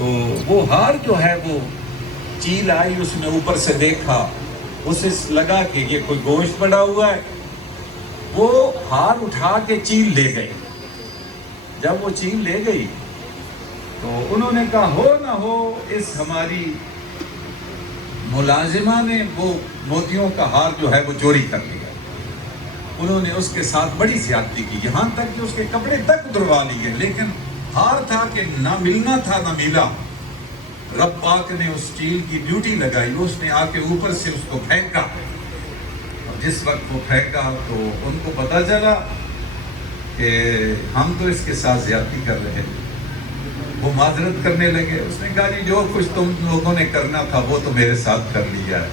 تو وہ ہار جو ہے وہ چیل آئی، اس نے اوپر سے دیکھا، اسے لگا کہ یہ کوئی گوشت پڑا ہوا ہے، وہ ہار اٹھا کے چیل لے گئی۔ جب وہ چیل لے گئی تو انہوں نے کہا ہو نہ ہو اس ہماری ملازمہ نے وہ موتیوں کا ہار جو ہے وہ چوری کر لیا۔ انہوں نے اس کے ساتھ بڑی زیادتی کی، یہاں تک کہ اس کے کپڑے تک اتروا لیے، لیکن ہار تھا کہ نہ ملنا تھا نہ ملا۔ رب پاک نے اس چیل کی ڈیوٹی لگائی، اس نے آ کے اوپر سے اس کو پھینکا، اور جس وقت وہ پھینکا تو ان کو پتہ چلا کہ ہم تو اس کے ساتھ زیادتی کر رہے ہیں۔ وہ معذرت کرنے لگے، اس نے کہا جی جو کچھ تم لوگوں نے کرنا تھا وہ تو میرے ساتھ کر لیا ہے،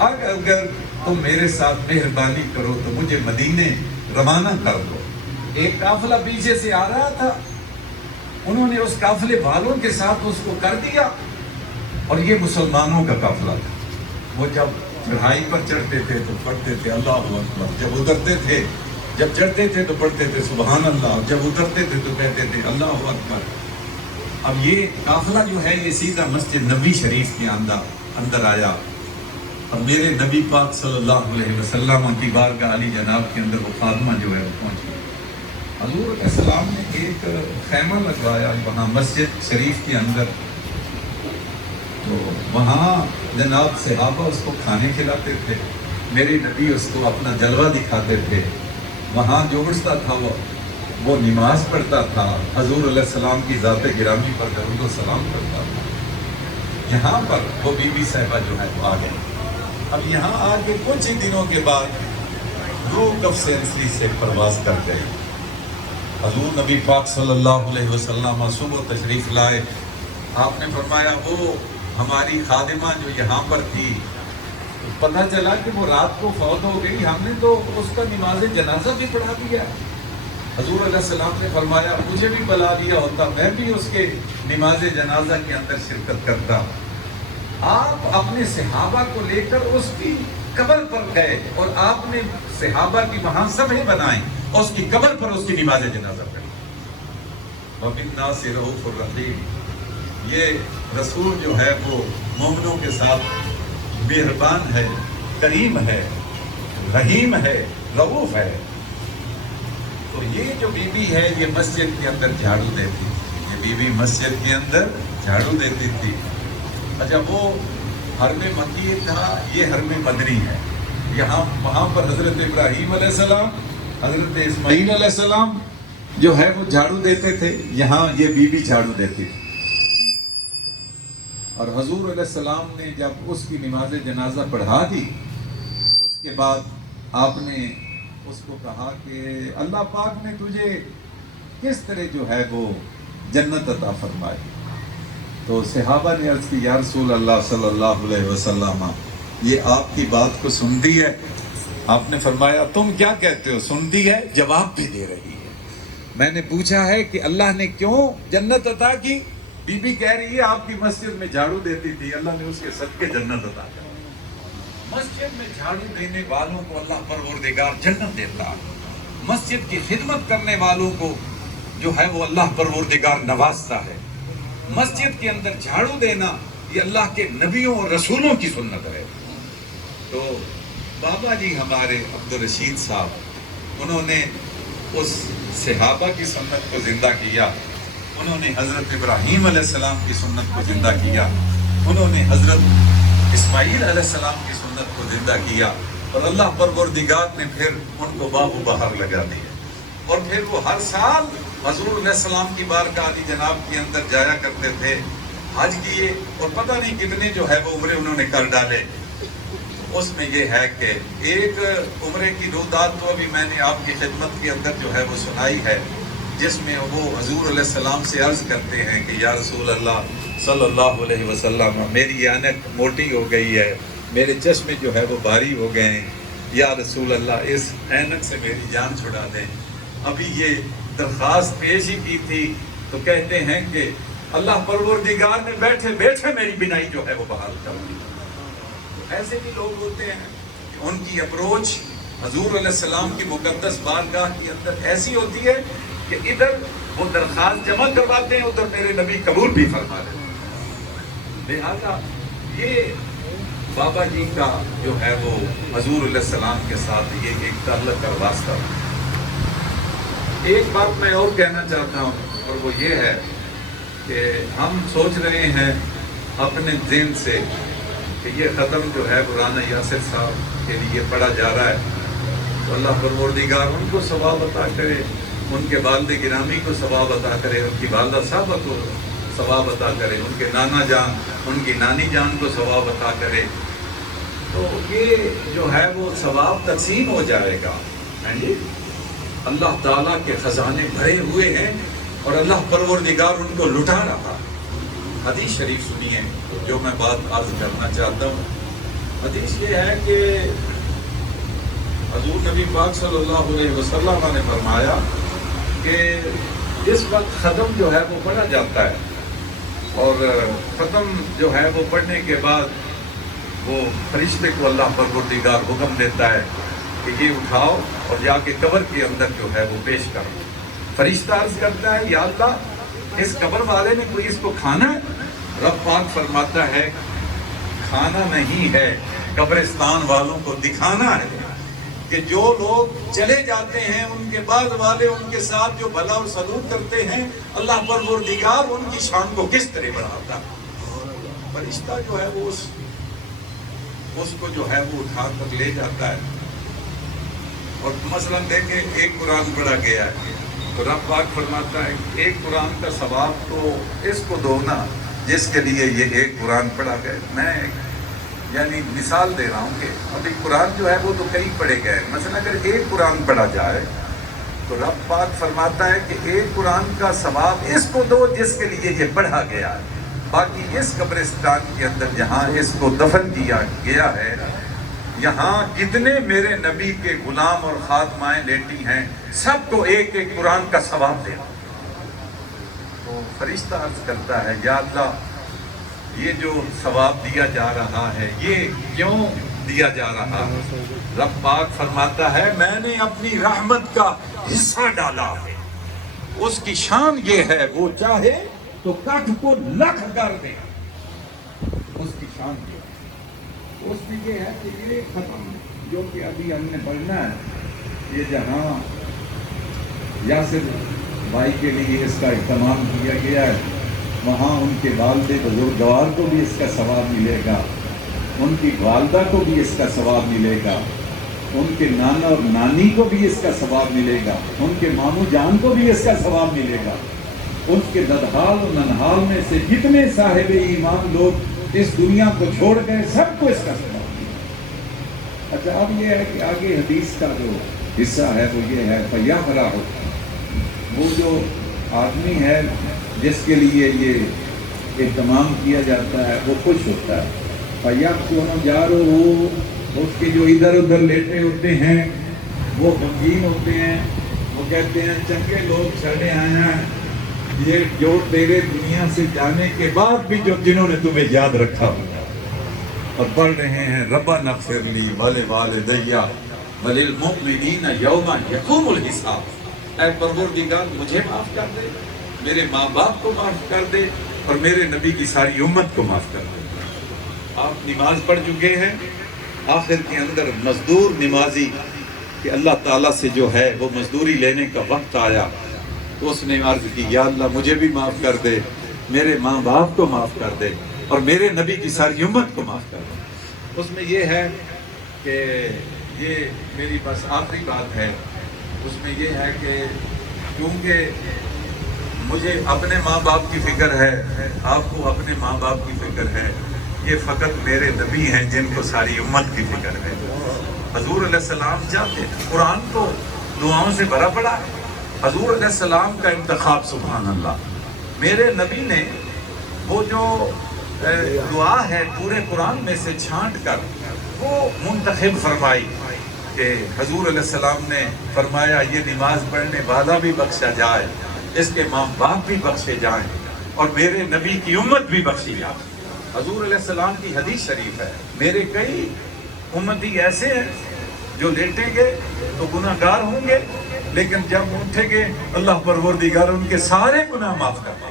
اگر تم میرے ساتھ مہربانی کرو تو مجھے مدینے روانہ کر دو۔ ایک قافلہ پیچھے سے آ رہا تھا، انہوں نے اس قافلے والوں کے ساتھ اس کو کر دیا، اور یہ مسلمانوں کا قافلہ تھا۔ وہ جب چڑھائی پر چڑھتے تھے تو پڑھتے تھے اللہ اکبر، جب اترتے تھے، جب چڑھتے تھے تو پڑھتے تھے سبحان اللہ، جب اترتے تھے تو کہتے تھے اللہ اکبر۔ اب یہ قافلہ جو ہے یہ سیدھا مسجد نبی شریف کے اندر آیا، اور میرے نبی پاک صلی اللہ علیہ وسلم کی بارگاہ علی جناب کے اندر وہ خادمہ جو ہے وہ پہنچی۔ حضور علیہ السلام نے ایک خیمہ لگوایا وہاں مسجد شریف کے اندر، تو وہاں جناب صحابہ اس کو کھانے کھلاتے تھے، میرے نبی اس کو اپنا جلوہ دکھاتے تھے، وہاں جو اٹھتا تھا وہ نماز پڑھتا تھا، حضور علیہ السلام کی ذات گرامی پر درود و سلام کرتا تھا۔ یہاں پر وہ بی بی صاحبہ جو ہے وہ آ گئی۔ اب یہاں آ کے کچھ ہی دنوں کے بعد وہ کف سے انسلی سے پرواز کر گئے۔ حضور نبی پاک صلی اللہ علیہ وسلم صبح تشریف لائے، آپ نے فرمایا وہ ہماری خادمہ جو یہاں پر تھی، پتہ چلا کہ وہ رات کو فوت ہو گئی، ہم نے تو اس کا نماز جنازہ بھی پڑھا دیا۔ حضور علیہ السلام نے فرمایا مجھے بھی بلا دیا ہوتا، میں بھی اس کے نماز جنازہ کے اندر شرکت کرتا۔ آپ اپنے صحابہ کو لے کر اس کی قبر پر گئے، اور آپ نے صحابہ کی وہاں صفحے بنائیں، اور اس کی قبر پر اس کی نماز جنازہ پڑھی۔ وَبِالنَّاسِ رَءُوفٌ رَحِيمٌ، یہ رسول جو ہے وہ مومنوں کے ساتھ مہربان ہے، کریم ہے، رحیم ہے، رؤوف ہے۔ تو یہ جو بی بی ہے یہ مسجد کے اندر جھاڑو دیتی تھی، یہ بی بی مسجد کے اندر جھاڑو دیتی تھی۔ اچھا وہ حرم مکی تھا، یہ حرم مدنی ہے۔ وہاں پر حضرت ابراہیم علیہ السلام، حضرت اسماعیل علیہ السلام جو ہے وہ جھاڑو دیتے تھے، یہاں یہ بی بی جھاڑو دیتی تھی۔ اور حضور علیہ السلام نے جب اس کی نماز جنازہ پڑھا دی، اس کے بعد آپ نے اس کو کہا کہ اللہ پاک نے تجھے کس طرح جو ہے وہ جنت عطا فرمائی؟ تو صحابہ نے عرض کی یا رسول اللہ صلی اللہ علیہ وسلم یہ آپ کی بات کو سنتی ہے؟ آپ نے فرمایا تم کیا کہتے ہو؟ سنتی ہے، جواب بھی دے رہی ہے۔ میں نے پوچھا ہے کہ اللہ نے کیوں جنت عطا کی؟ بی بی کہہ رہی ہے آپ کی مسجد میں جھاڑو دیتی تھی، اللہ نے اس کے صدقے جنت عطا کی۔ مسجد میں جھاڑو دینے والوں کو اللہ پروردگار جنت دیتا، مسجد کی خدمت کرنے والوں کو جو ہے وہ اللہ پروردگار نوازتا ہے۔ مسجد کے اندر جھاڑو دینا یہ اللہ کے نبیوں اور رسولوں کی سنت ہے۔ تو بابا جی ہمارے عبدالرشید صاحب، انہوں نے اس صحابہ کی سنت کو زندہ کیا، انہوں نے حضرت ابراہیم علیہ السلام کی سنت کو زندہ کیا، انہوں نے حضرت اسماعیل علیہ السلام کی سنت کو زندہ کیا، اور اللہ پروردگار نے پھر ان کو باب و بہار لگا دیا، اور پھر وہ ہر سال حضور علیہ السلام کی بارگاہ علی جناب کے اندر جایا کرتے تھے، حج کیے، اور پتہ نہیں کتنے جو ہے وہ عمرے انہوں نے کر ڈالے۔ اس میں یہ ہے کہ ایک عمرے کی رودات تو ابھی میں نے آپ کی خدمت کے اندر جو ہے وہ سنائی ہے، جس میں وہ حضور علیہ السلام سے عرض کرتے ہیں کہ یا رسول اللہ صلی اللہ علیہ وسلم میری عینک موٹی ہو گئی ہے، میرے چشمے جو ہے وہ بھاری ہو گئے ہیں، یا رسول اللہ اس عینک سے میری جان چھڑا دیں۔ ابھی یہ درخواست پیش ہی کی تھی تو کہتے ہیں کہ اللہ پروردگار نے بیٹھے بیٹھے میری بینائی جو ہے وہ بحال کر دی۔ ایسے بھی لوگ ہوتے ہیں کہ ان کی اپروچ حضور علیہ السلام کی مقدس بارگاہ کے اندر ایسی ہوتی ہے کہ ادھر وہ درخواست جمع کرواتے ہیں، ادھر میرے نبی قبول بھی فرما لیتے ہیں۔ لہذا یہ بابا جی کا جو ہے وہ حضور علیہ السلام کے ساتھ یہ ایک تعلق اور واسطہ. ایک بات میں اور کہنا چاہتا ہوں اور وہ یہ ہے کہ ہم سوچ رہے ہیں اپنے ذہن سے کہ یہ ختم جو ہے رانا یاسر صاحب کے لیے پڑھا جا رہا ہے، تو اللہ پروردگار ان کو ثواب عطا کرے، ان کے والد گرامی کو ثواب عطا کرے، ان کی والدہ صاحبہ کو ثواب عطا کرے، ان کے نانا جان ان کی نانی جان کو ثواب عطا کرے. تو یہ جو ہے وہ ثواب تقسیم ہو جائے گا. ہاں جی، اللہ تعالیٰ کے خزانے بھرے ہوئے ہیں اور اللہ پروردگار ان کو لٹا رہا. حدیث شریف سنیے جو میں بات عرض کرنا چاہتا ہوں. حدیث یہ ہے کہ حضور نبی پاک صلی اللہ علیہ وسلم نے فرمایا کہ اس وقت ختم جو ہے وہ پڑھا جاتا ہے، اور ختم جو ہے وہ پڑھنے کے بعد وہ فرشتے کو اللہ پروردگار حکم دیتا ہے کہ یہ اٹھاؤ اور جا کے قبر کے اندر جو ہے وہ پیش کرو. فرشتہ عرض کرتا ہے یا اللہ اس قبر والے نے کوئی اس کو کھانا ہے؟ رب پاک فرماتا ہے کھانا نہیں ہے، قبرستان والوں کو دکھانا ہے کہ جو لوگ چلے جاتے ہیں ان کے بعد والے ان کے ساتھ جو بھلا و سلوک کرتے ہیں اللہ پروردگار ان کی شان کو کس طرح بڑھاتا ہے. فرشتہ جو ہے وہ اس کو جو ہے وہ اٹھا کر لے جاتا ہے. اور مثلا دیکھیں ایک قرآن پڑھا گیا ہے تو رب پاک فرماتا ہے ایک قرآن کا ثواب تو اس کو دو نا جس کے لیے یہ ایک قرآن پڑھا گیا. میں یعنی مثال دے رہا ہوں کہ ابھی قرآن جو ہے وہ تو کئی پڑھے گئے، مثلا اگر ایک قرآن پڑھا جائے تو رب پاک فرماتا ہے کہ ایک قرآن کا ثواب اس کو دو جس کے لیے یہ پڑھا گیا ہے. باقی اس قبرستان کے اندر جہاں اس کو دفن کیا گیا ہے یہاں کتنے میرے نبی کے غلام اور خادمائیں لیٹی ہیں، سب کو ایک ایک قرآن کا ثواب دے. تو فرشتہ عرض کرتا ہے یا اللہ یہ جو ثواب دیا جا رہا ہے یہ کیوں دیا جا رہا ہے؟ رب پاک فرماتا ہے میں نے اپنی رحمت کا حصہ ڈالا ہے. اس کی شان یہ ہے وہ چاہے تو کٹھ کو لکھ کر دے. اس کی شان یہ ہے، اس میں یہ ہے کہ یہ ختم جو کہ ابھی ہم نے پڑھنا ہے یہ جہاں یاسر بھائی کے لیے اس کا اہتمام کیا گیا ہے وہاں ان کے والد بزرگوار کو بھی اس کا ثواب ملے گا، ان کی والدہ کو بھی اس کا ثواب ملے گا، ان کے نانا اور نانی کو بھی اس کا ثواب ملے گا، ان کے ماموں جان کو بھی اس کا ثواب ملے گا. ان کے ددحال و ننحال میں سے جتنے صاحب ایمان لوگ اس دنیا کو چھوڑ گئے سب کو اس کا ثواب ملے گا. اچھا اب یہ ہے کہ آگے حدیث کا جو حصہ ہے وہ یہ ہے فَيَفْرَحُ، وہ جو آدمی ہے جس کے لیے یہ اہتمام کیا جاتا ہے وہ خوش ہوتا ہے. فَيَفْرَحُ جَارُهُ، اس کے جو ادھر ادھر لیٹے ہوتے ہیں وہ غمگین ہوتے ہیں، وہ کہتے ہیں چنگے لوگ چلے آئے ہیں یہ جو تیرے دنیا سے جانے کے بعد بھی جو جنہوں نے تمہیں یاد رکھا ہوا اور پڑھ رہے ہیں ربنا اغفر لی ولوالدی وللمؤمنین یوم یقوم الحساب. اے پروردگار مجھے معاف کر دے، میرے ماں باپ کو معاف کر دے اور میرے نبی کی ساری امت کو معاف کر دے. آپ نماز پڑھ چکے ہیں، آخر کے اندر مزدور نمازی کہ اللہ تعالیٰ سے جو ہے وہ مزدوری لینے کا وقت آیا تو اس نے عرض کی یا اللہ مجھے بھی معاف کر دے، میرے ماں باپ کو معاف کر دے اور میرے نبی کی ساری امت کو معاف کر دے. اس میں یہ ہے کہ یہ میری بس آخری بات ہے، اس میں یہ ہے کہ کیونکہ مجھے اپنے ماں باپ کی فکر ہے، آپ کو اپنے ماں باپ کی فکر ہے، یہ فقط میرے نبی ہیں جن کو ساری امت کی فکر ہے. حضور علیہ السلام چاہتے ہیں، قرآن تو دعاؤں سے بھرا پڑا ہے. حضور علیہ السلام کا انتخاب سبحان اللہ، میرے نبی نے وہ جو دعا ہے پورے قرآن میں سے چھانٹ کر وہ منتخب فرمائی کہ حضور علیہ السلام نے فرمایا یہ نماز پڑھنے والا بھی بخشا جائے، اس کے ماں باپ بھی بخشے جائیں اور میرے نبی کی امت بھی بخشی جائے. حضور علیہ السلام کی حدیث شریف ہے میرے کئی امتی ایسے ہیں جو لیٹیں گے تو گناہ گار ہوں گے لیکن جب اٹھیں گے اللہ پروردگار ان کے سارے گناہ معاف کر دے.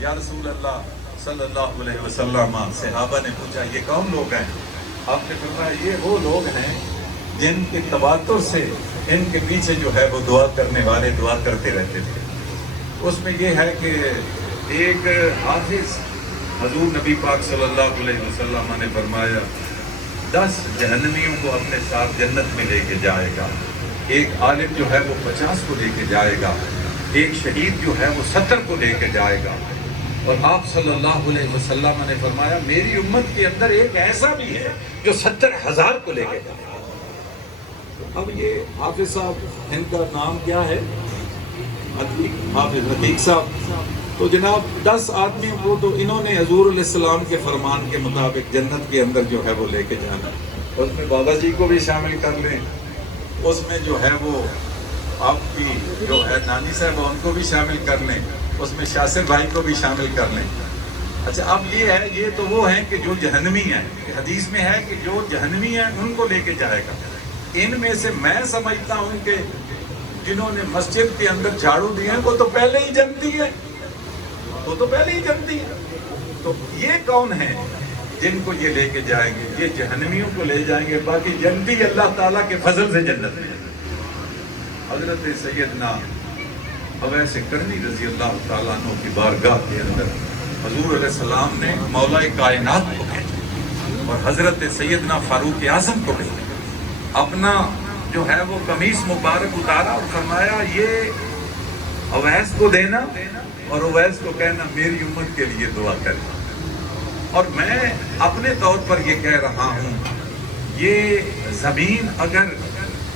یا رسول اللہ صلی اللہ علیہ وسلم صحابہ نے پوچھا یہ کون لوگ ہیں؟ آپ نے فرمایا یہ وہ لوگ ہیں جن کے تواتر سے ان کے پیچھے جو ہے وہ دعا کرنے والے دعا کرتے رہتے تھے۔ اس میں یہ ہے کہ ایک حافظ حضور نبی پاک صلی اللہ علیہ وسلم نے فرمایا 10 جہنمیوں کو اپنے ساتھ جنت میں لے کے جائے گا، ایک عالم جو ہے وہ 50 کو لے کے جائے گا، ایک شہید جو ہے وہ 70 کو لے کے جائے گا، اور آپ صلی اللہ علیہ وسلم نے فرمایا میری امت کے اندر ایک ایسا بھی ہے جو 70,000 کو لے کے جائے گا۔ اب یہ حافظ صاحب ان کا نام کیا ہے؟ حافظ عتیق صاحب۔ تو جناب 10 آدمی کو تو انہوں نے حضور علیہ السلام کے فرمان کے مطابق جنت کے اندر جو ہے وہ لے کے جانا، اس میں بابا جی کو بھی شامل کر لیں، اس میں جو ہے وہ آپ کی جو ہے نانی صاحب ان کو بھی شامل کر لیں، اس میں شاصر بھائی کو بھی شامل کر لیں۔ اچھا اب یہ ہے، یہ تو وہ ہیں کہ جو جہنمی ہیں، حدیث میں ہے کہ جو جہنمی ہیں ان کو لے کے جائے گا۔ ان میں سے میں سمجھتا ہوں کہ جنہوں نے مسجد کے اندر جھاڑو دیے ہیں وہ تو پہلے ہی جنتی ہے، وہ تو پہلے ہی جنتی ہے۔ تو یہ کون ہیں جن کو یہ لے کے جائیں گے؟ یہ جہنمیوں کو لے جائیں گے، باقی جنتی اللہ تعالیٰ کے فضل سے جنت میں۔ حضرت سیدنا اویس کرنی رضی اللہ تعالیٰ عنہ کی بارگاہ کے اندر حضور علیہ السلام نے مولا کائنات کو بھیجا اور حضرت سیدنا فاروق اعظم کو بھیجا، اپنا جو ہے وہ قمیص مبارک اتارا اور فرمایا یہ اویس کو دینا اور اویس کو کہنا میری امت کے لیے دعا کرنا۔ اور میں اپنے طور پر یہ کہہ رہا ہوں، یہ زمین اگر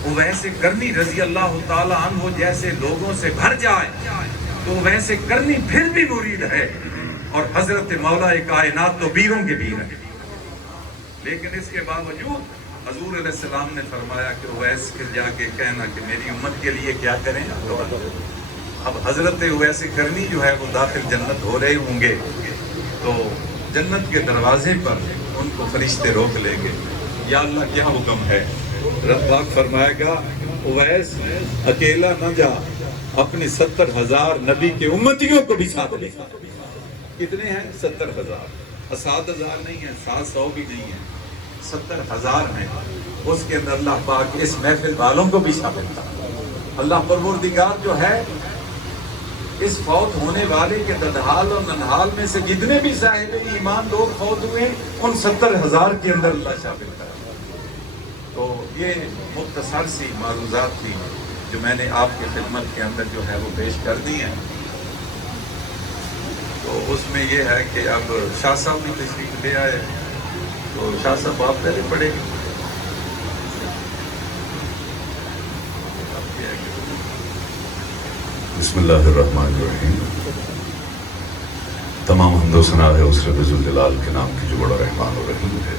اویس کرنی رضی اللہ تعالیٰ عنہ جیسے لوگوں سے بھر جائے تو اویس کرنی پھر بھی مرید ہے، اور حضرت مولا کائنات تو پیروں کے پیر ہیں۔ لیکن اس کے باوجود حضور علیہ السلام نے فرمایا کہ اویس کے جا کے کہنا کہ میری امت کے لیے کیا کریں۔ اب حضرت اویس کرنی جو ہے وہ داخل جنت ہو رہے ہوں گے تو جنت کے دروازے پر ان کو فرشتے روک لیں گے، یا اللہ کیا حکم ہے؟ رب پاک فرمائے گا اویس اکیلا نہ جا، اپنی 70,000 نبی کے امتیوں کو بھی ساتھ لے۔ کتنے ہیں؟ 70,000۔ 7,000 نہیں ہیں، 700 بھی نہیں ہیں، 70,000 ہیں۔ اس کے اندر اللہ پاک اس محفل والوں کو بھی شامل تھا۔ اللہ پروردگار جو ہے اس فوت ہونے والے کے ددحال اور ننحال میں سے جتنے بھی صاحب ایمان لوگ فوت ہوئے ان 70,000 کے اندر اللہ شامل کرا۔ تو یہ مختصر سی معروضات تھی جو میں نے آپ کی خدمت کے اندر جو ہے وہ پیش کر دی ہیں۔ تو اس میں یہ ہے کہ اب شاہ صاحب بھی تشریف لے آئے، تو شاہ صاحب آپ پہلے پڑھیں گے۔ بسم اللہ الرحمن الرحیم۔ تمام حمد و ثنا ہے اس رب ذوالجلال کے نام کی جو بڑا رحمان و رحیم ہے،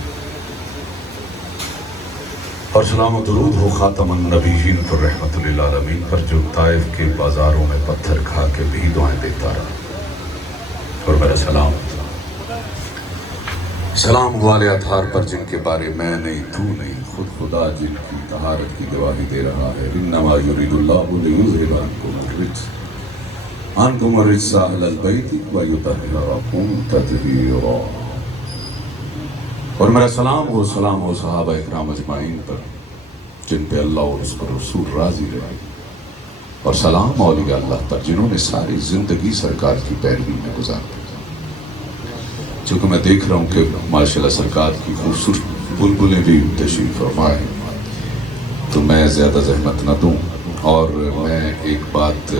اور سلام و درود ہو خاتم النبیین پر رحمت للعالمین پر جو طائف کے بازاروں میں پتھر کھا کے بھی دعائیں دیتا رہا۔ اور میرا سلام والے اطہار پر جن کے بارے میں نہیں تو نہیں خود خدا جن کی طہارت کی گواہی دے رہا ہے۔ انما یرید اللہ لیظہر عنکم الرجس اہل البیت ویطہرکم تطہیرا۔ اور میرا سلام ہو صحابہ اکرام اجمعین پر جن پہ اللہ اور اس پر رسول راضی رہے، اور سلام اولیاء اللہ پر جنہوں نے ساری زندگی سرکار کی پیروی میں گزار دی۔ چونکہ میں دیکھ رہا ہوں کہ ماشاءاللہ سرکار کی خوبصورت بلبلیں بھی تشریف فرما ہے، تو میں زیادہ زحمت نہ دوں، اور میں ایک بات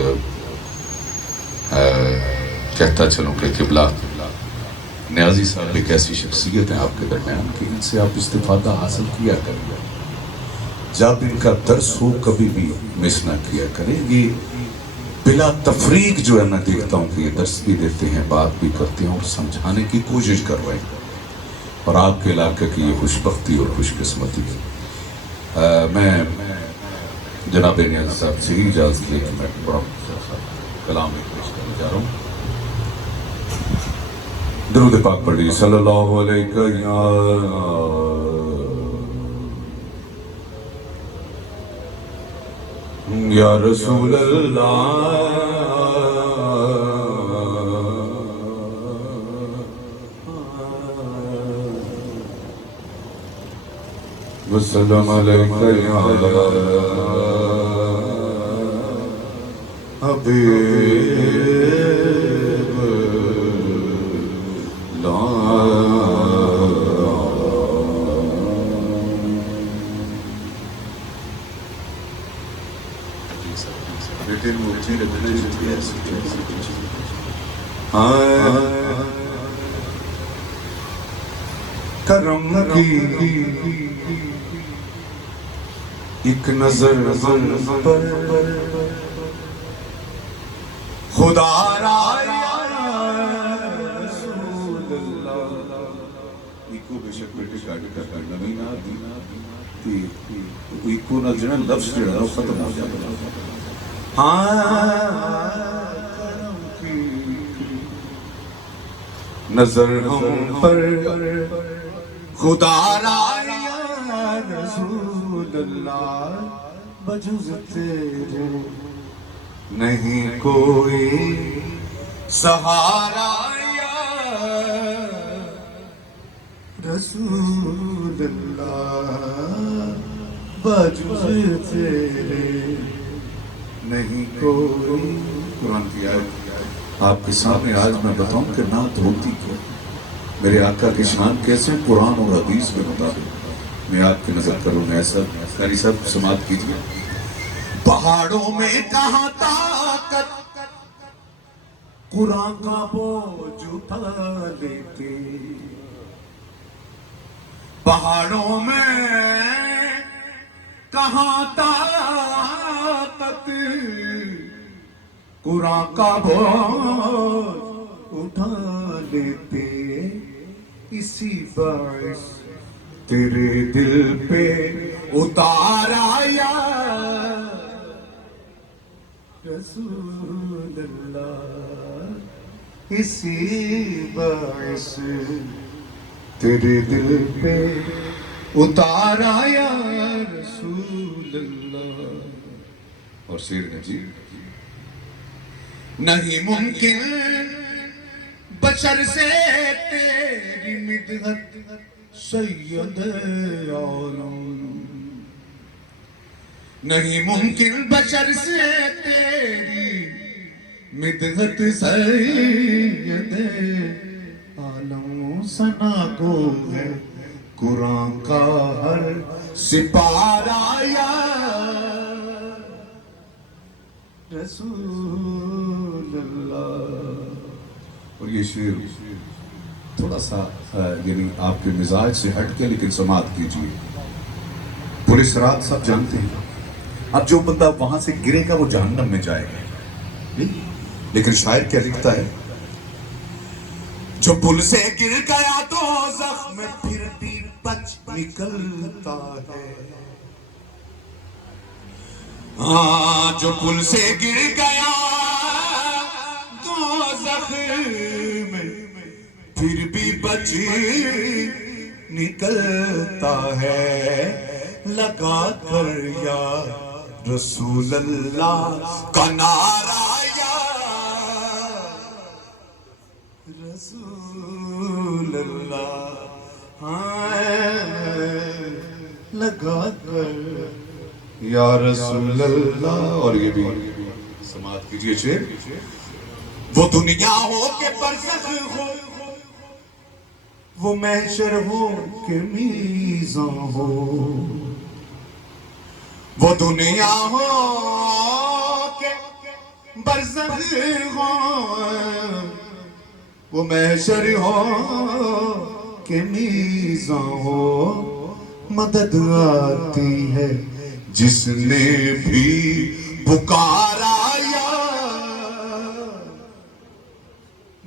کہتا چلوں کہ قبلہ نیازی صاحب ایک ایسی شخصیت ہیں آپ کے درمیان کی، ان سے آپ استفادہ حاصل کیا کریں، جب ان کا درس ہو کبھی بھی مس نہ کیا کریں۔ یہ بلا تفریق جو ہے میں دیکھتا ہوں کہ یہ درس بھی دیتے ہیں، بات بھی کرتے ہیں اور سمجھانے کی کوشش کر رہے ہیں، اور آپ کے علاقے کی یہ خوش بختی اور خوش قسمتی ہے۔ میں جناب نیازی صاحب سے ہی اجازت لے کہ میں بڑا کلام پیش کرنے جا رہا ہوں۔ درود پاک پڑھیے صلی اللہ علیہ یا رسول اللہ، وسلم علیک یا حبیب کرم کی ایک نظر پر خدا را یا رسول اللہ ایکو بے شک بیٹے گاڑی کا کرنا نہیں نہ ایکو نہ جنہ لفظ جڑا وہ ختم ہو جاتا کرم کی نظر ہم پر خدا را یا رسول اللہ بجز تیرے نہیں کوئی سہارا یا رسول اللہ بجز تیرے نہیں کوئی قرآن کی آیت آپ کے سامنے آج میں بتاؤں کہ نعت ہوتی کیا میرے آقا کی شان کیسے قرآن اور حدیث کے مطابق میں آپ کی نظر کروں میں ایسا قاری صاحب سماعت کیجئے پہاڑوں میں کہاں طاقت قرآن کا بوجھ اٹھا لیتے پہاڑوں میں کہاں طاقت قرآن کا بوجھ اٹھا لیتے اسی باعث تیرے دل پہ اتارا یا رسول اللہ اسی باعث تیرے دل پہ اتارا یا رسول اللہ اور شیر نجیب نہیں ممکن بشر سے تیری مدحت سید عالم نہیں ممکن بشر سے تیری مدحت سید عالم ثنا گو ہے قرآن کا ہر سپارہ یا رسول اللہ اور یہ شعر تھوڑا سا یعنی آپ کے مزاج سے ہٹ کے لیکن سماعت کیجئے پولیس رات سب جانتے ہیں اب جو بندہ وہاں سے گرے گا وہ جہنم میں جائے گا لیکن شاعر کیا لکھتا ہے جو پل سے گر گیا تو زخم میں پھر بھی بچ نکلتا ہے جو پل سے گر گیا تو زخم میں پھر بھی بچ نکلتا ہے لگا کر یا رسول اللہ کا نعرہ یا رسول اللہ لگا کر یا رسول اللہ اور یہ بھی سماعت کیجئے شعر وہ دنیا ہو کہ برزخ ہو وہ محشر ہو کہ میزان ہو وہ دنیا ہو کہ برزخ ہو وہ محشر ہو کہ میزان ہو مدد آتی ہے جس نے بھی پکارا یا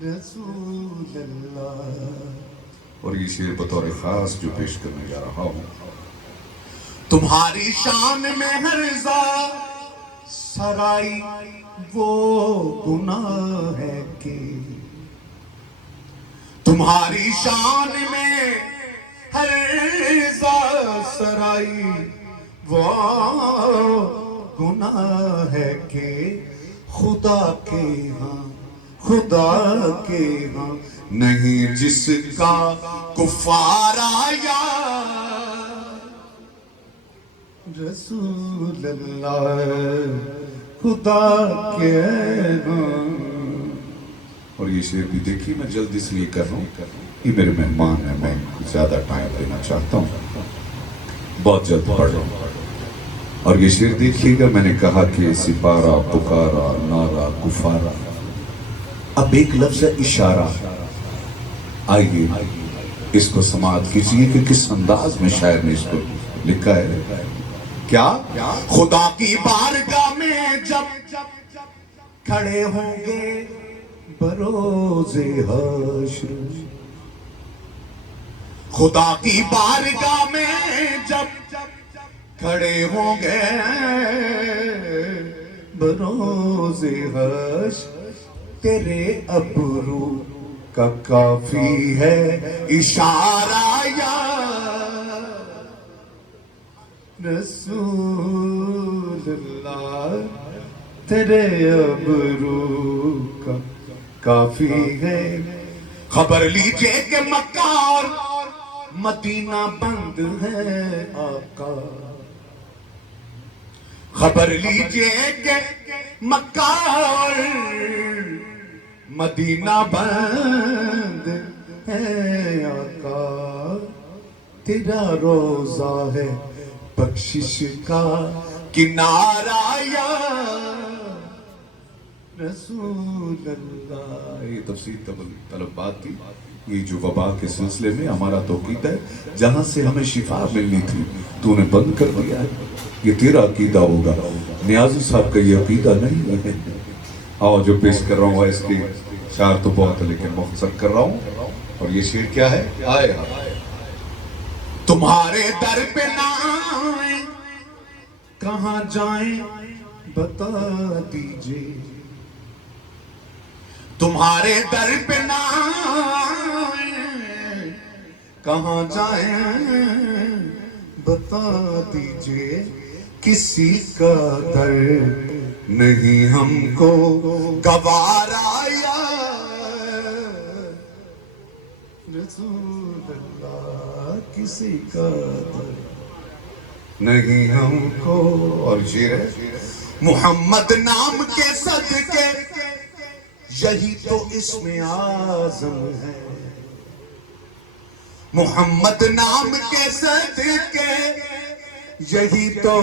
رسول اللہ اور یہ شعر بطور خاص جو پیش کرنے جا رہا ہوں تمہاری شان میں ہر سرائی وہ گناہ ہے کہ تمہاری شان میں ہر سرائی وہ گناہ ہے کہ خدا کے ہاں نہیں جس کا کفار آیا رسول اللہ خدا کے نام. اور یہ شعر بھی دیکھیے میں جلد اس لیے کر رہا ہوں، یہ میرے مہمان ہیں، میں ان کو زیادہ ٹائم دینا چاہتا ہوں، بہت جلد پڑھ رہا ہوں. اور یہ شعر دیکھیے گا، میں نے کہا کہ سپارہ پکارا نارا کفارا. اب ایک لفظ ہے اشارہ، آئیے اس کو سماعت کیجیے کہ کس انداز میں شاعر نے اس کو لکھا ہے. کیا خدا کی بارگاہ میں جب کھڑے ہوں گے بروز حشر، خدا کی بارگاہ میں جب کھڑے ہوں گے بروز حشر، تیرے ابرو کا کافی ہے اشارہ یا رسول اللہ، تیرے ابرو کا کافی ہے. خبر لیجئے کہ مکہ اور مدینہ بند ہے آقا، خبر لیجئے کہ مکہ اور مدینہ بند ہے آقا، تیرا روزہ ہے بخشش کا کنارہ یا رسول اللہ. یہ تفسیر طلب بات تھی. یہ جو وبا کے سلسلے میں ہمارا توقید ہے، جہاں سے ہمیں شفا ملنی تھی تو نے بند کر دیا ہے. یہ تیرا عقیدہ ہوگا، نیازی صاحب کا یہ عقیدہ نہیں ہے. آؤ جو پیش کر رہا ہوں اس کی شعر تو بہت ہے لیکن مختصر کر رہا ہوں. اور یہ شعر کیا ہے؟ آئے تمہارے در پہ نہ آئیں کہاں جائیں بتا دیجئے، تمہارے در پہ نہ آئیں کہاں جائیں بتا دیجئے، کسی کا در نہیں ہم کو گوارا یا رسول اللہ، کسی کا در نہیں ہم کو. اور یہ محمد نام کے صدقے یہی تو اسم اعظم ہے، محمد نام کے صدقے یہی تو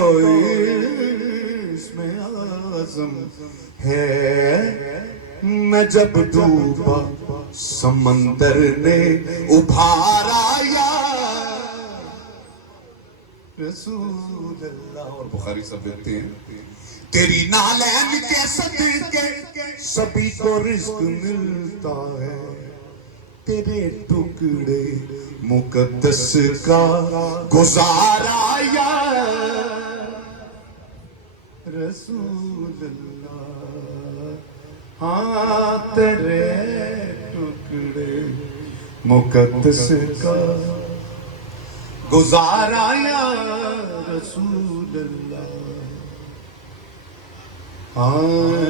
اسم اعظم ہے. میں جب ڈوبا سمندر نے ابھارا یا رسول اللہ. اور بخاری صاحب لکھتے ہیں تیری نالین کے صدقے سبھی کو رزق ملتا ہے، تیرے ٹکڑے مقدس کا گزارا یا رسول اللہ. ہاں تیرے ٹکڑے مقدس کا گزارا یا رسول اللہ. ہاں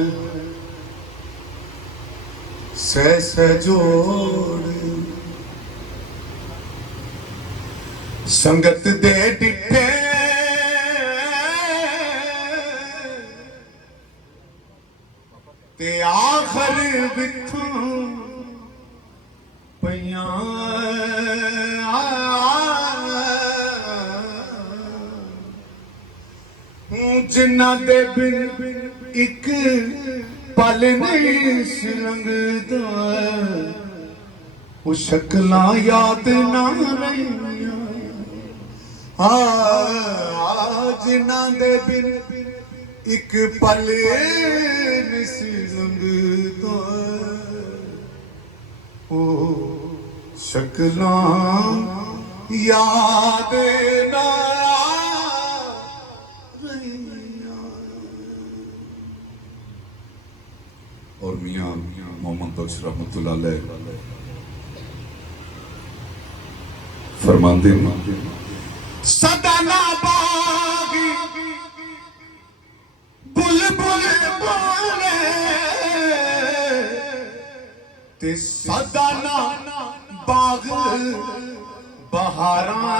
سہ جوڑ سنگت دے ڈٹھے تے آخر بتھوں پیاں جنہ دے بن ایک پل نہیں سلنگدا، وہ شکلاں یاد نہ رہیاں. جنہ دے بن ایک پل نہیں سلنگدا، وہ شکلاں یاد نہ اور میاں محمد بخش رحمت اللہ علیہ فرماندے ہیں سدنا باغی بلبل بولے تے سدنا باغ بہاراں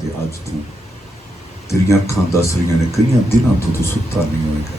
ਤੇ ਅੱਜ ਤੂੰ ਤੇਰੀਆਂ ਅੱਖਾਂ ਦੱਸ ਰਹੀਆਂ ਨੇ ਕਈਆਂ ਦਿਨਾਂ ਤੋਂ ਤੂੰ ਸੁੱਤਾ ਨਹੀਂ ਹੋਏਗਾ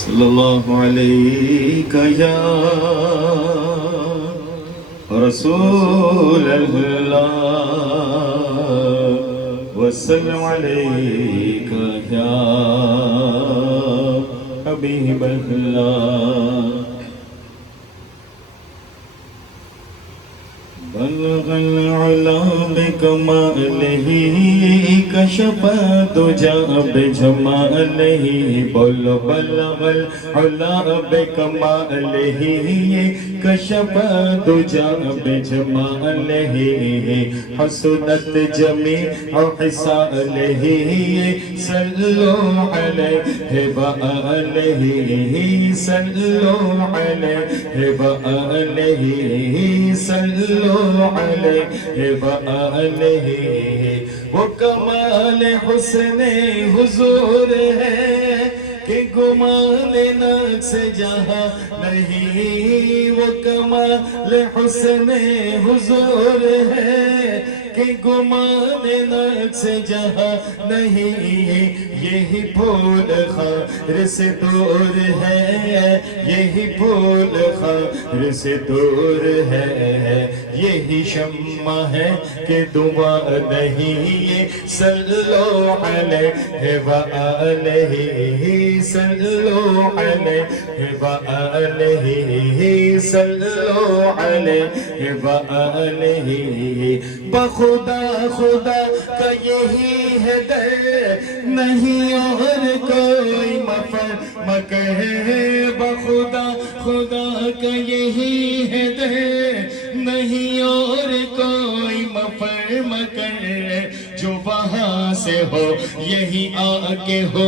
صلی اللہ علیہ یا رسول اللہ وسلم علیک یا حبیب اللہ بلغ العلا بکمالہ کشف الدجى بجمالہ بلغ العلا بکمالہ کشف الدجى بجمالہ حسنت جمیع خصالہ صلوا علیہ وآلہ صلوا علیہ وآلہ صلوا علیہ وآلہ وہ کمال حسن حضور ہے کہ گمان نقص جہاں نہیں وہ کمال حسن حضور ہے کہ گمان نقص جہاں نہیں یہی پھول خار سے دور ہے یہی پھول خار سے دور ہے یہی شمع ہے کہ دعا نہیں صلو علیہ وآلہ صلو علیہ وآلہ صلو علیہ وآلہ بخدا خدا کا یہی ہے در نہیں اور کوئی مفر مکر بخدا خدا کا یہی ہے در نہیں اور کوئی مفر مکر جو وہاں سے ہو یہی آ کے ہو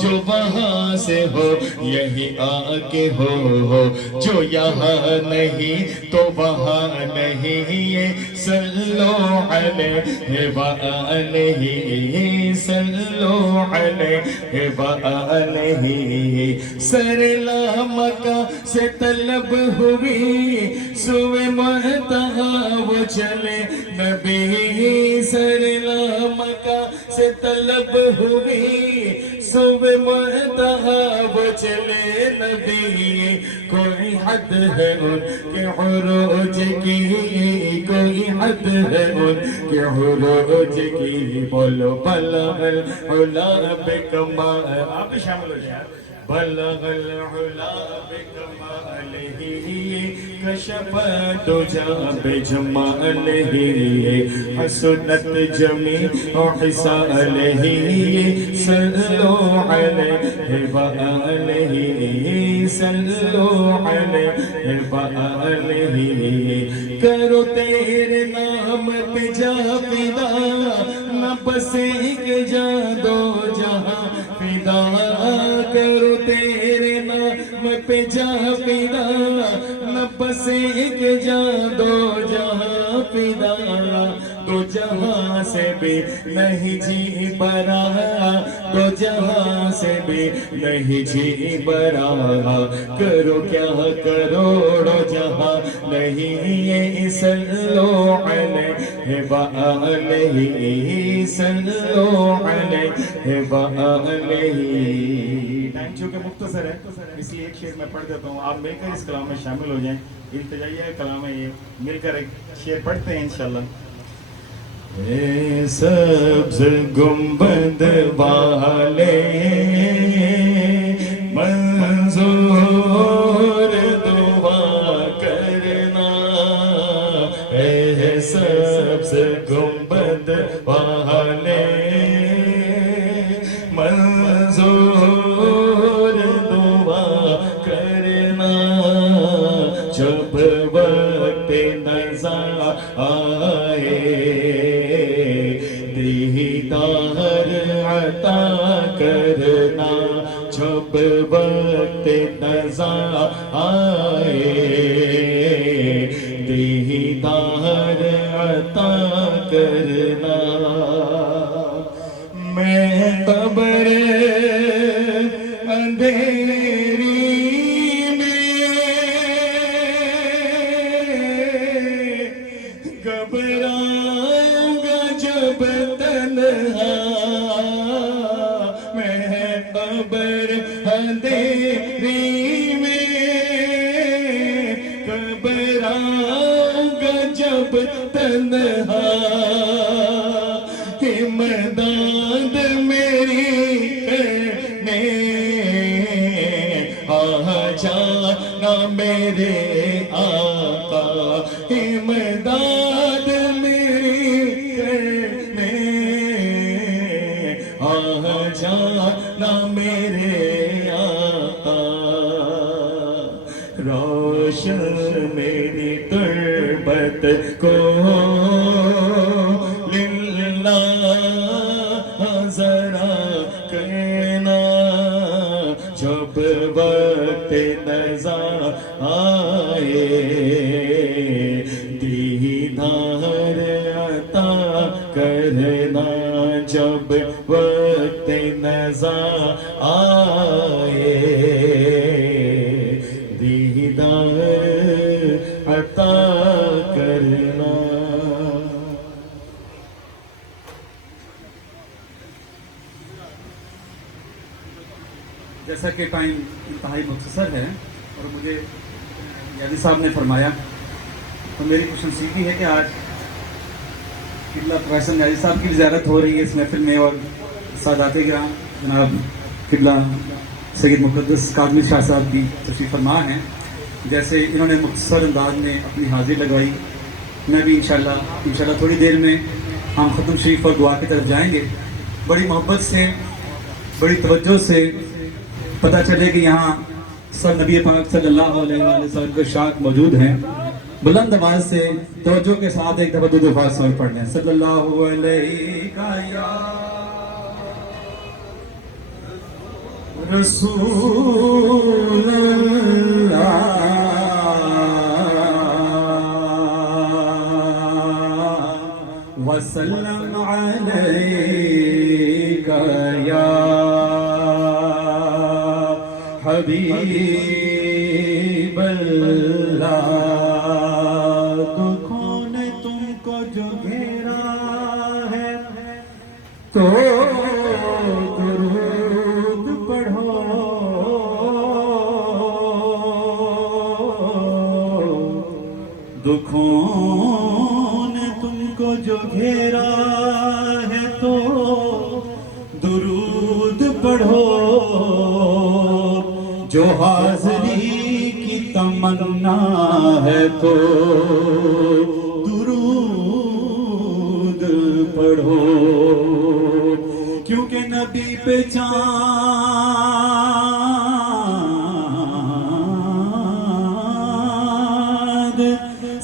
جو وہاں سے ہو یہی آ کے ہو جو یہاں نہیں تو وہاں نہیں صلو علیہ وآلہ صلو علیہ وآلہ سر لامکہ سے طلب ہوئی سوئے مرتہا وہ چلے نبی سر لامکہ سے طلب ہوئی صبح مرتہا وہ چلے نبی کوئی حد ہے ان کے عروج کی کوئی حد ہے ان کے عروج کی بولو بلغ العلا بکمالہ آپ بھی شامل ہو جائیں بلغ العلا بکمالہ کشف الدجى بجمالہ حسنت جمیع خصالہ صلو علیہ وآلہ صلو علیہ وآلہ کرو تیرے نام پہ جا فدا نہ بس ایک جا دو جہاں فدا کرو تیرے نام پہ جا فدا نہ بس ایک جا دو جہاں فدا دو جہاں سے بھی نہیں جی برا دو جہاں سے بھی نہیں جی برا کرو کیا کروڑو جہاں نہیں صلو علیہ وآلہ صلو علیہ وآلہ ٹائم چونکہ مختصر ہے اس لیے ایک شعر میں پڑھ دیتا ہوں آپ مل کر اس کلام میں شامل ہو جائیں التجائیہ کلام ہے یہ مل کر ایک شعر پڑھتے ہیں انشاءاللہ اے سبز گنبد والے منظور دعا کرنا اے سبز گنبد والے منظور دعا کرنا جب وقت نظر آئے دیدار عطا کرنا جب وقت نظر آئے دیدار عطا کرنا میں قبر اندھیری میں گھبراؤں گا جب تنہا میں قبر اندھیری میں قبر آؤں گا جب تنہا امداد میری کرنے آ جانا میرے آقا امداد میری کرنے آ جانا میرے آقا روشن میری تربت کو ذرا کہنا جب وقت نظر آئے دیدار عطا کرنا جب وقت نظر آئے دیدار عطا کرنا. جیسا کہ ٹائم انتہائی مختصر ہے اور مجھے یادی صاحب نے فرمایا تو میری خوش نصیبی ہے کہ آج قبلہ پروفیسر نیازی صاحب کی زیارت ہو رہی ہے اس محفل میں اور سادات کرام جناب قبلہ سید مقدس کاظمی شاہ صاحب کی تشریف فرما ہیں. جیسے انہوں نے مختصر انداز میں اپنی حاضری لگوائی میں بھی انشاءاللہ تھوڑی دیر میں ہم ختم شریف اور دعا کی طرف جائیں گے. بڑی محبت سے بڑی توجہ سے پتہ چلے کہ یہاں سر نبی پاک صلی اللہ علیہ وآلہ وسلم کے شاک موجود ہیں. بلند آواز سے توجہ کے ساتھ ایک دفعہ درود و سلام پڑھ لیں. صلی اللہ علیہ رسول اللہ وسلم علیک یا حبیب اللہ. دکھوں نے تم کو جو گھیرا ہے تو درود پڑھو دکھوں نے تم کو جو گھیرا ہے تو درود پڑھو جو حاضری کی تمنا ہے تو درود پڑھو کیونکہ نبی پہ چاند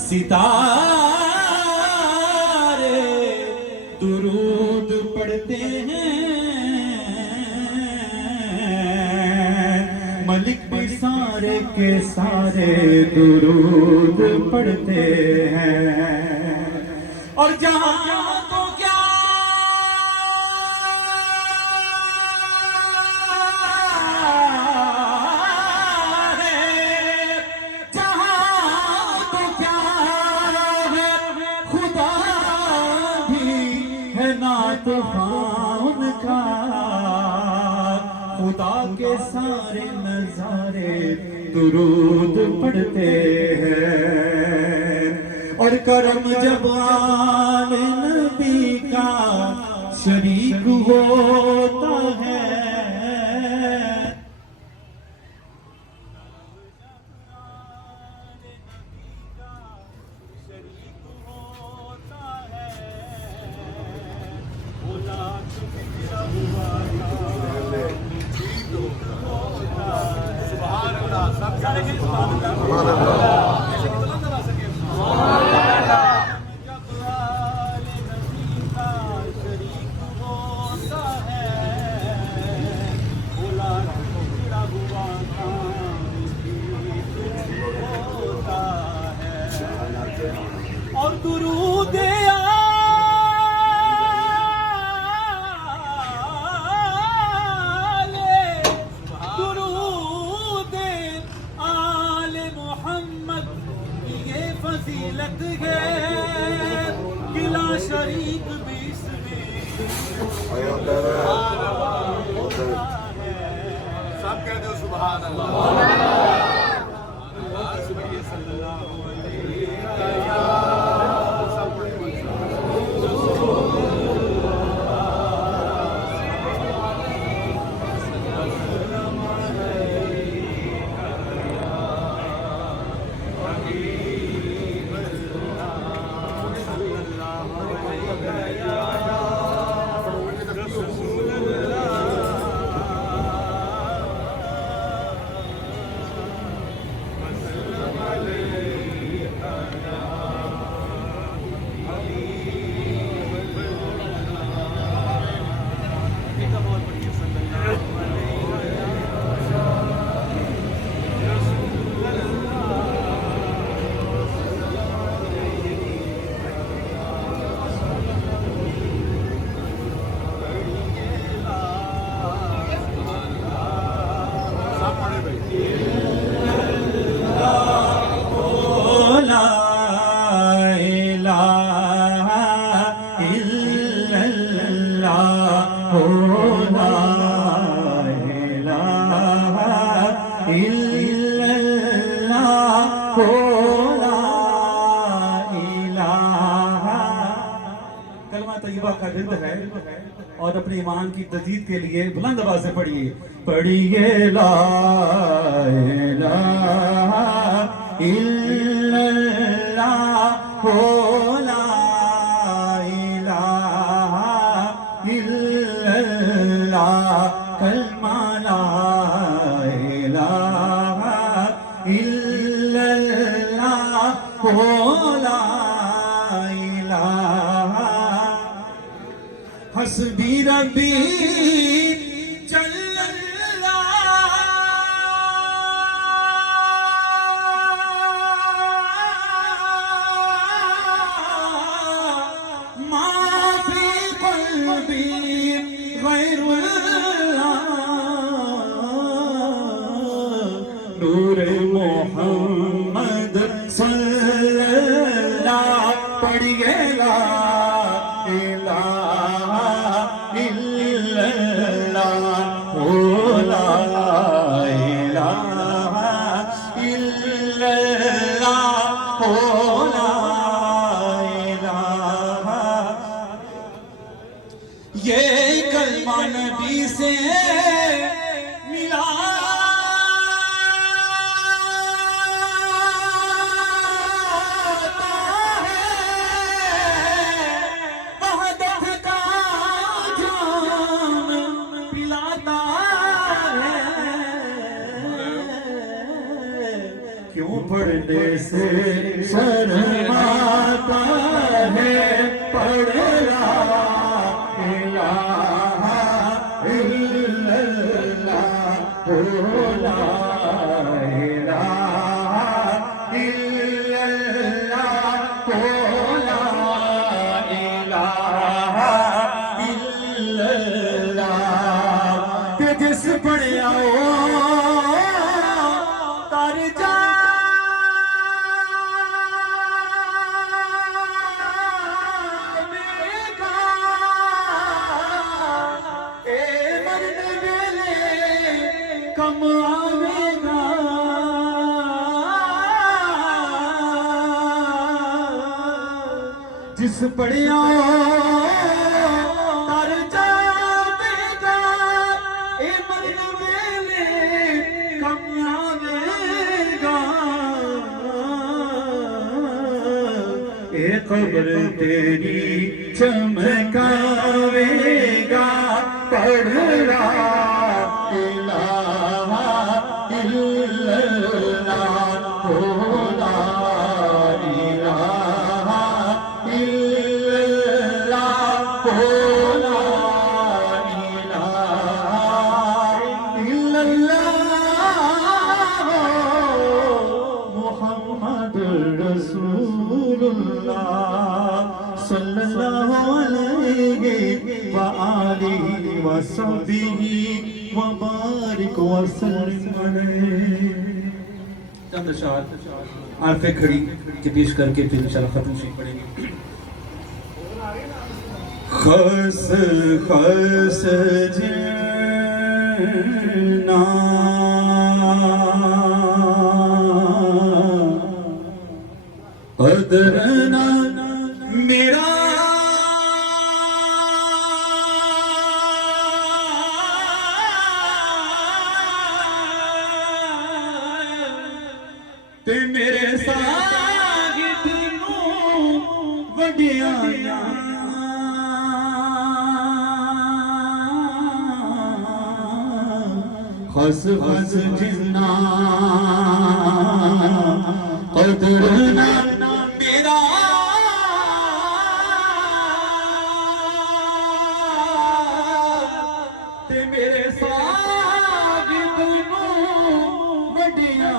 ستارے درود پڑھتے ہیں ملک بھی سارے کے سارے درود پڑھتے ہیں. اور جہاں تو کیا ہے جہاں تو کیا ہے خدا بھی ہے نعت خوان کا خدا کے سارے نظارے درود پڑھتے ہیں. اور کرم جب آل نبی کا شریک ہوتا ہے اور درود آل محمد کلمہ طیبہ کا رد ہے اور اپنے ایمان کی تجدید کے لیے بلند آواز سے پڑھیے لا الہ الا اللہ لا الہ الا اللہ کلمہ لا الہ الا اللہ لا الہ حسبی ربی جل اللہ ما فی قلبی غیر اللہ نور محمد صلی اللہ پڑھیے لا یہ کلمہ نبی سے ملا کیوں پڑھنے سے شرماتا ہے پڑھ لا الہ الا اللہ لا الہ الا اللہ لا الہ الا اللہ کہ جس پڑھیا تر جا کم آئے گا جس پڑھیا تر جاوے گا اے مرن ویلے کم آئے گا اے قبر تیری چمکاوے گا پڑھ رہا صلی اللہ علیہ وآلہ وصحبہ وبارک وسلم علیہ. چند اشعار عارف کھڑی کے پیش کر کے پھر انشاءاللہ ختم شریف پڑھیں گے. خس خس جنا قدرنا میرا تے میرے ساجد نوں وڈیاں خس خس جنا قدرنا میرا تے میرے ساجد نوں وڈیاں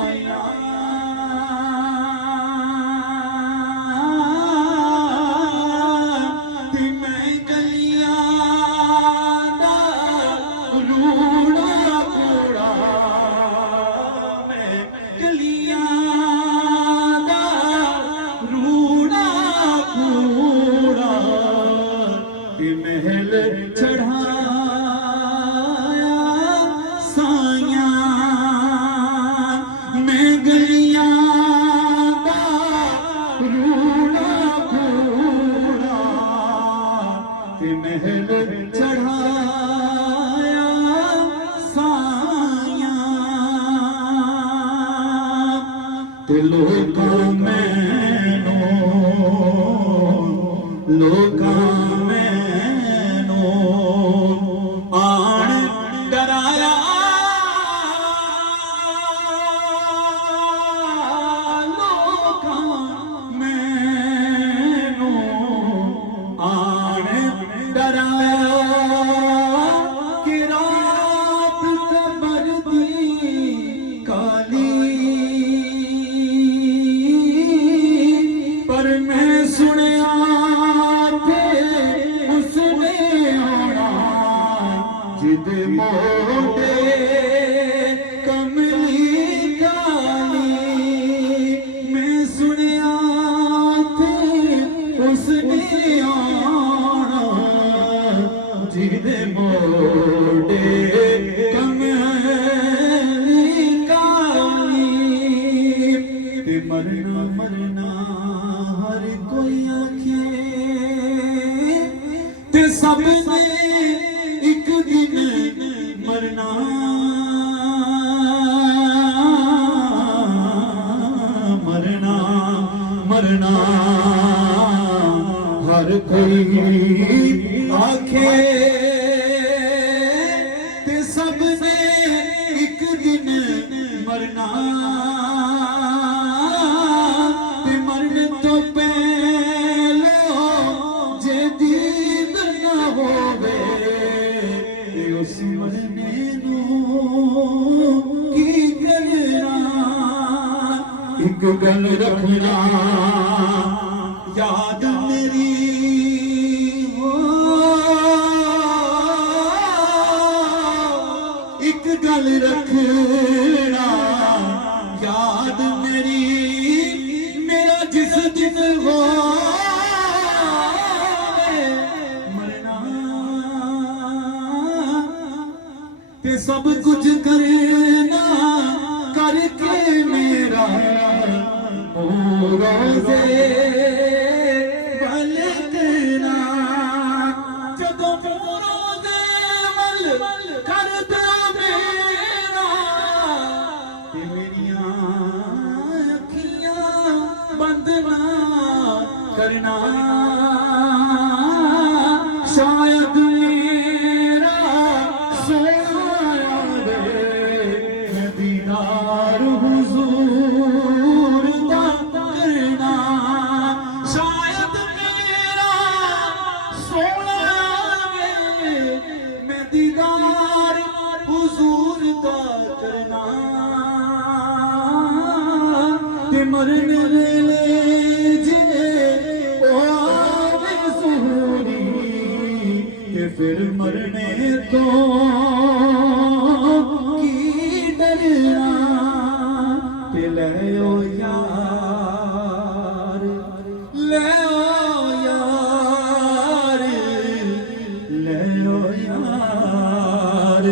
تے میں گلیاں دا روڑا کوڑا میں گلیاں دا روڑا کوڑا تے محل چڑھایا سایاں میں گلیاں دا روڑا کوڑا تے محل چڑھایا سایاں تے لوکاں مینوں آن ڈرایا لوکاں مینوں آن ڈرایا کہ رات قبر دی کالی پر میں سنیا اس نے آنا جد موڑے کملی کالی میں سنیا تھے اس نے آنا جد موڑے کملی کالی تے مرنا مرنا ہر کوئی آنکھیں تے سب نے ایک دن مرنا مرنا مرنا ہر کوئی آنکھیں تے سب نے ایک دن مرنا تے مرنے تو پہلو جے دید نہ ہووے تے اس مرنے نوں کی کرنا ایک گل رکھنا یاد میری ایک گل رکھنا یاد میری میرا جس دن ہو مرنا تے سب کچھ کرنا کر کے میرا روزے بلکنا جدوں روزے ول کر دیا میرا تے میریاں اکھیاں بند نہ کرنا شاید میرا سونا آوے میں دیدار حضور دا کرنا شاید میرا سونا آوے میں دیدار حضور دا کرنا تے مرنے ویلے جے او آوے ظہوری تے پھر مرنے تو کی ڈرنا تے لے او یار لے او یار لے او یار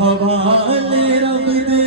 حوالے رب دے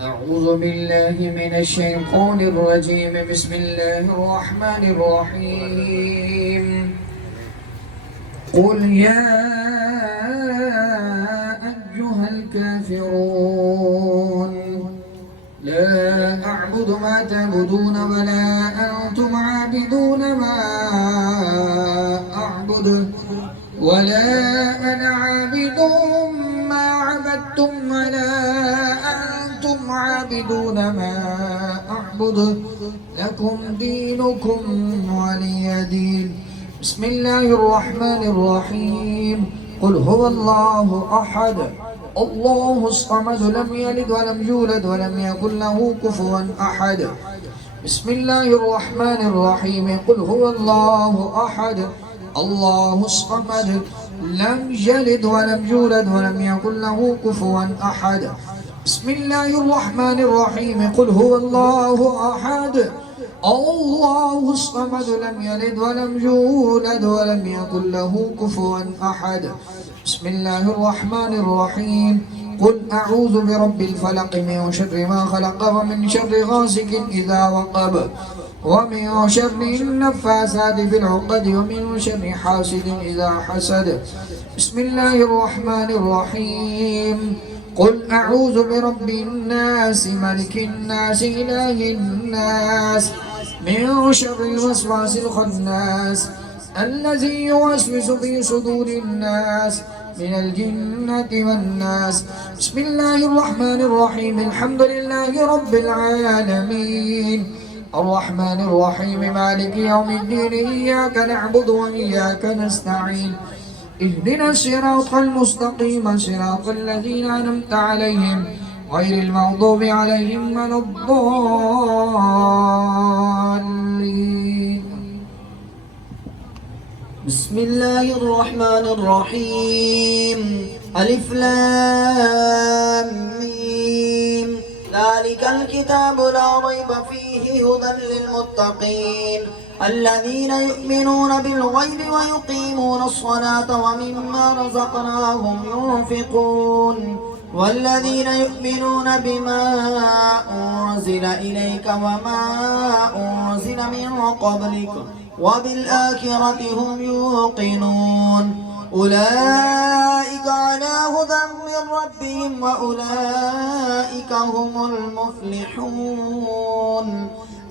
أعوذ بالله من الشيطان الرجيم بسم الله الرحمن الرحيم قل يا أيها الكافرون لا أعبد ما تعبدون ولا أنتم عابدون ما أعبد ولا أنا عابد ما عبدتم ولا أنتم عابدون ما أعبد لكم دينكم ولي دين بسم الله الرحمن الرحيم قل هو الله أحد الله الصمد لم يلد ولم يولد ولم يكن له كفوا أحد بسم الله الرحمن الرحيم قل هو الله أحد الله الصمد لم يلد ولم يولد ولم يكن له كفوا أحد بسم الله الرحمن الرحيم قل هو الله أحد الله الصمد لم يلد ولم يولد ولم يكن له كفوا أحد بسم الله الرحمن الرحيم قل أعوذ برب الفلق من شر ما خلق ومن شر غاسق إذا وقب ومن شر النفاثات في العقد ومن شر حاسد إذا حسد بسم الله الرحمن الرحيم قل أعوذ برب الناس ملك الناس إله الناس من شر الوسواس الخناس الذي يوسوس في صدور الناس من الجنة والناس بسم الله الرحمن الرحيم الحمد لله رب العالمين الرحمن الرحيم مالك يوم الدين إياك نعبد وإياك نستعين اهدنا الصراط المستقيم صراط الذين أنعمت عليهم غير المغضوب عليهم ولا الضالين بسم الله الرحمن الرحيم ألف لام ميم ذلك الكتاب لا ريب فيه هدى للمتقين الذين يؤمنون بالغيب ويقيمون الصلاة ومما رزقناهم ينفقون والذين يؤمنون بما أنزل إليك وما أنزل من قبلك وبالآخرة هم يوقنون أولئك على هدى من ربهم وأولئك هم المفلحون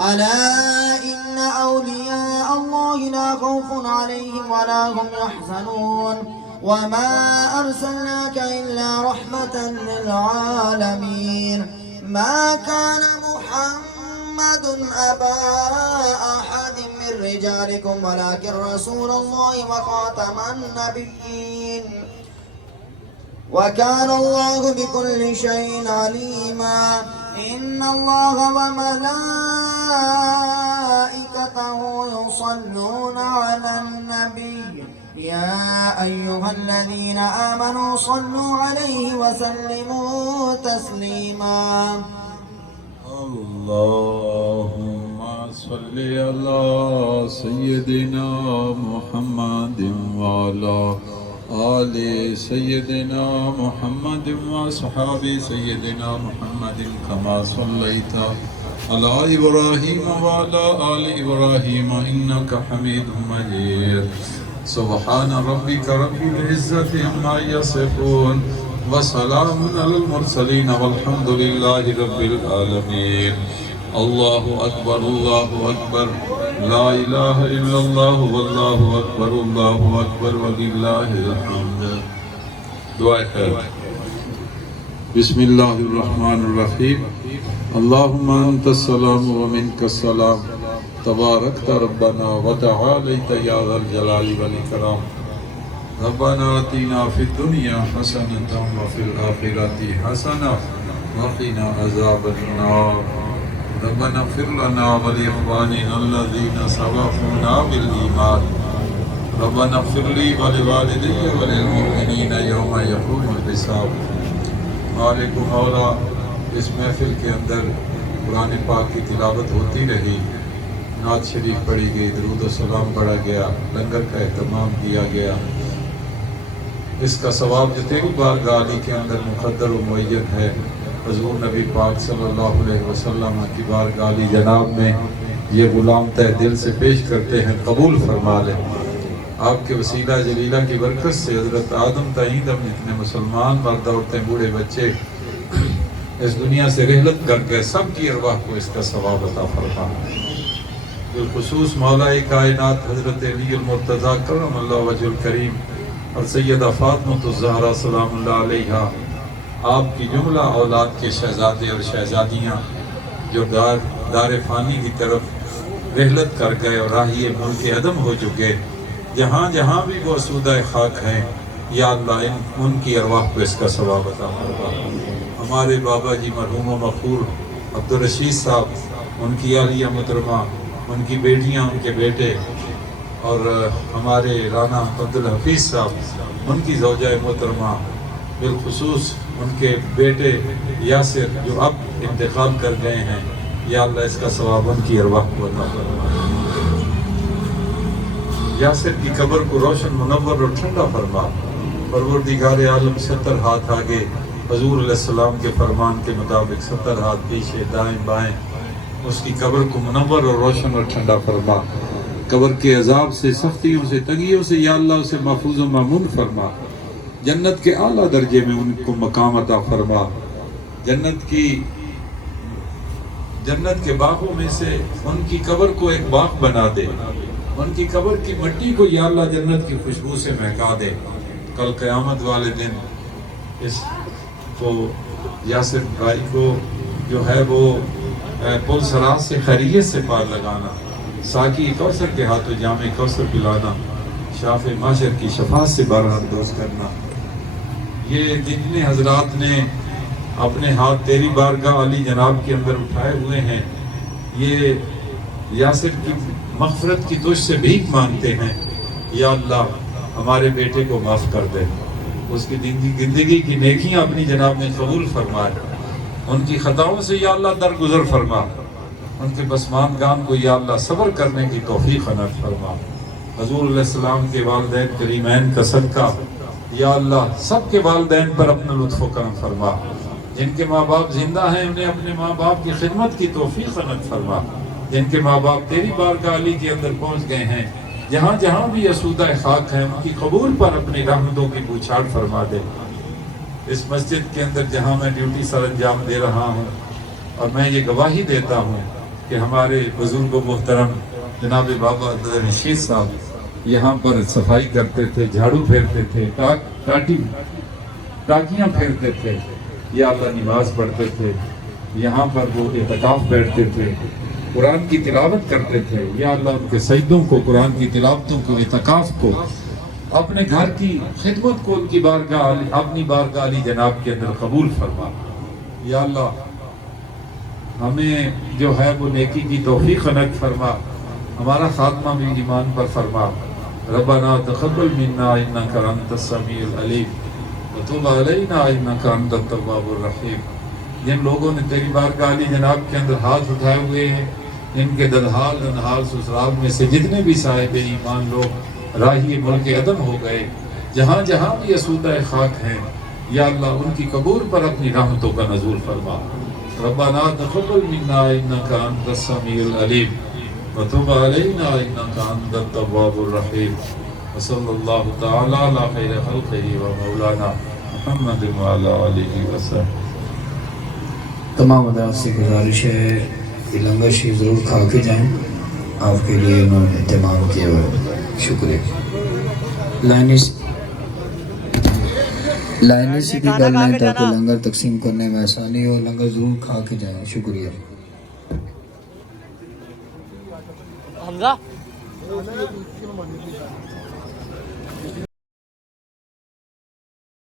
ألا إن أولياء الله لا خوف عليهم ولا هم يحزنون وما أرسلناك إلا رحمة للعالمين ما كان محمد أبا أحد من رجالكم ولكن رسول الله وخاتم النبيين وكان الله بكل شيء عليما إن الله وملائكته يصلون على النبي يا أيها الذين آمنوا صلوا عليه وسلموا تسليما اللهم صل على سيدنا محمد وعلى آل سيدنا محمد وأصحاب سيدنا محمد كما صليت على إبراهيم وعلى آل إبراهيم إنك حميد مجيد سبحان ربك رب العزة عما يصفون وسلام على المرسلين والحمد لله رب العالمين الله أكبر الله أكبر لا إله إلا الله والله أكبر الله أكبر ولله الحمد دعاء خير بسم الله الرحمن الرحيم اللهم أنت السلام ومنك السلام تباركت ربنا وتعاليت يا ذا الجلال والإكرام ربنا آتنا في الدنيا حسنة وفي الآخرة حسنة وقنا عذاب النار ربنا اغفر لنا ولإخواننا الذين سبقونا بالإيمان ربنا اغفر لي ولوالدي وللمؤمنين يوم يقوم الحساب. مالک و مولا، اس محفل کے اندر قرآن پاک کی تلاوت ہوتی رہی، نعت شریف پڑھی گئی، درود و سلام پڑھا گیا، لنگر کا اہتمام کیا گیا. اس کا ثواب جو تیری بارگاہ علی کے اندر مقدر و معین ہے، حضور نبی پاک صلی اللہ علیہ وسلم کی بارگاہ علی جناب میں یہ غلام تہ دل سے پیش کرتے ہیں، قبول فرما لے. آپ کے وسیلہ جلیلہ کی برکت سے حضرت آدم تعین ہم جتنے مسلمان مرد عورتیں بوڑھے بچے اس دنیا سے رحلت کر کے سب کی ارواح کو اس کا ثواب عطا فرما. بالخصوص مولا کائنات حضرت علی المرتضیٰ کرم اللہ وجہ الکریم اور سیدہ فاطمہ الزہرا سلام اللہ علیہا، آپ کی جملہ اولاد کے شہزادے اور شہزادیاں جو دار فانی کی طرف رحلت کر گئے اور راہی ملک عدم ہو چکے، جہاں جہاں بھی وہ اسودہ خاک ہیں، یا اللہ ان کی ارواح کو اس کا ثواب عطا فرما. ہمارے بابا جی مرحوم و مغفور عبدالرشید صاحب، ان کی عالیہ محترمہ، ان کی بیٹیاں، ان کے بیٹے، اور ہمارے رانا عبدالحفیظ صاحب، ان کی زوجہ محترمہ، بالخصوص ان کے بیٹے یاسر جو اب انتقال کر گئے ہیں، یا اللہ اس کا ثواب ان کی ارواح کو عطا فرما. یاسر کی قبر کو روشن منور اور ٹھنڈا فرما. پروردگار عالم 70 ہاتھ آگے حضور علیہ السلام کے فرمان کے مطابق 70 ہاتھ پیچھے دائیں بائیں اس کی قبر کو منور اور روشن اور ٹھنڈا فرما. قبر کے عذاب سے، سختیوں سے، تنگیوں سے یا اللہ اسے محفوظ و مامون فرما. جنت کے اعلیٰ درجے میں ان کو مقام عطا فرما. جنت کے باغوں میں سے ان کی قبر کو ایک باغ بنا دے. ان کی قبر کی مٹی کو یا اللہ جنت کی خوشبو سے مہکا دے. کل قیامت والے دن اس کو یاسر بھائی کو جو ہے وہ پل سراج سے خیریت سے پار لگانا، ساقی کوثر کے ہاتھوں جام کوثر پلانا، شاف معاشر کی شفاعت سے بارہا دوست کرنا. یہ جتنے حضرات نے اپنے ہاتھ تیری بارگاہ علی جناب کے اندر اٹھائے ہوئے ہیں، یہ یاسر کی مغفرت کی تجھ سے بھیک مانگتے ہیں. یا اللہ ہمارے بیٹے کو معاف کر دے، اس کی زندگی کی نیکیاں اپنی جناب نے قبول فرمائے، ان کی خطاؤں سے یا اللہ درگزر فرما. ان کے پسماندگان کو یا اللہ صبر کرنے کی توفیق عنایت فرما. حضور علیہ السلام کے والدین کریمین کا صدقہ یا اللہ سب کے والدین پر اپنا لطف و کرم فرما. جن کے ماں باپ زندہ ہیں انہیں اپنے ماں باپ کی خدمت کی توفیق عنایت فرما. جن کے ماں باپ تیری بارگاہ علی کے اندر پہنچ گئے ہیں، جہاں جہاں بھی اسودہ خاک ہیں، ان کی قبول پر اپنی رحمتوں کی بوچھاڑ فرما دے. اس مسجد کے اندر جہاں میں ڈیوٹی سر انجام دے رہا ہوں، اور میں یہ گواہی دیتا ہوں کہ ہمارے بزرگ و محترم جناب بابا عبدالرشید صاحب یہاں پر صفائی کرتے تھے، جھاڑو پھیرتے تھے، ٹاکیاں پھیرتے تھے، یا اللہ نماز پڑھتے تھے، یہاں پر وہ اعتکاف بیٹھتے تھے، قرآن کی تلاوت کرتے تھے. یا اللہ ان کے سجدوں کو، قرآن کی تلاوتوں کو، اعتکاف کو، اپنے گھر کی خدمت کو ان کی بارگاہ اپنی بارگاہ علی جناب کے اندر قبول فرما. یا اللہ ہمیں جو ہے وہ نیکی کی توفیق عنایت فرما. ہمارا خاتمہ بھی ایمان پر فرما. ربنا تقبل منا انک انت السمیع العلیم وتب علینا انک انت التواب الرحیم. جن لوگوں نے تیری بارگاہ علی جناب کے اندر ہاتھ اٹھائے ہوئے ہیں، ان کے ددحال سسرال میں سے جتنے بھی صاحب ایمان لوگ راہی ملک عدم ہو گئے، جہاں جہاں بھی اسودہ خاک ہیں، یا اللہ ان کی قبول پر اپنی رحمتوں کا نزول فرما. ربنا تقبل منا انک انت السمیع العلیم وتب علینا انک انت التواب الرحیم. وصلی اللہ تعالی علی خیر خلقہ و مولانا محمد وعلی آلہ وسلم. تمام حضرات سے گزارش ہے کہ لنگر شریف ضرور کھا کے جائیں. آپ کے لیے انہوں نے اہتمام کیا ہوا ہے. شکریہ. لائنیں سیدھی کر لیں تاکہ لنگر تقسیم کرنے میں آسانی ہو. لنگر ضرور کھا کے جائیں. شکریہ. حمزہ